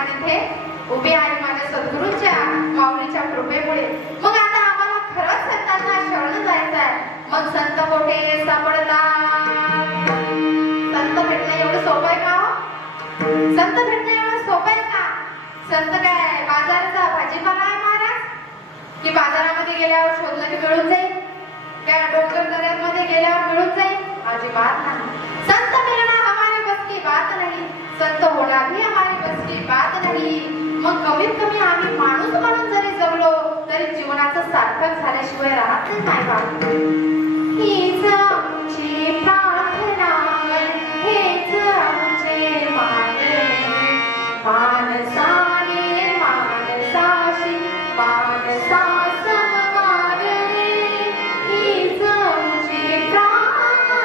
आज इथे उभी आहे माझ्या सद्गुरूंच्या माऊलीच्या कृपेमुळे. मग आता आम्हाला खरंच संतांना शरण जायचं आहे. मग संत कोठे सापडतात? संत भेटणं एवढं सोपं आहे का हो? संत भेटणं एवढं सोपं आहे का? संत काय बाजाराचा भाजीपाला आहे महाराज? की बाजारामध्ये गेल्यावर शोधलं की मिळून जाईल? काय डोंगर दऱ्यांमध्ये गेल्यावर मिळून जाईल? अजिबात नाही. संत मिलना हमारे बस की बात नहीं, संत होना भी हमारे बस की बात नहीं. मग कमीत कमी आम्ही माणूस म्हणून जरी जगलो तरी जीवनाचं सार्थक झाल्याशिवाय राहत नाही बाबा. हीच आमची प्रार्थना, हेच आमचे मागणे, माणसाने माणसाशी माणसा समवागणे, हीच आमची प्रार्थना.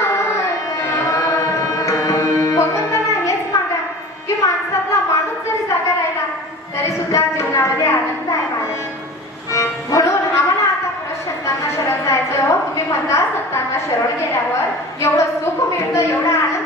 भगवंतांना हेच मागा की माणसातला माणूस जरी जागा राहिला तरी सुद्धा जीवनामध्ये आनंद आहे महाराज. म्हणून आम्हाला आता खरंच संतांना शरण जायचं हो. तुम्ही म्हणता संतांना शरण गेल्यावर एवढं सुख मिळतं, एवढा आनंद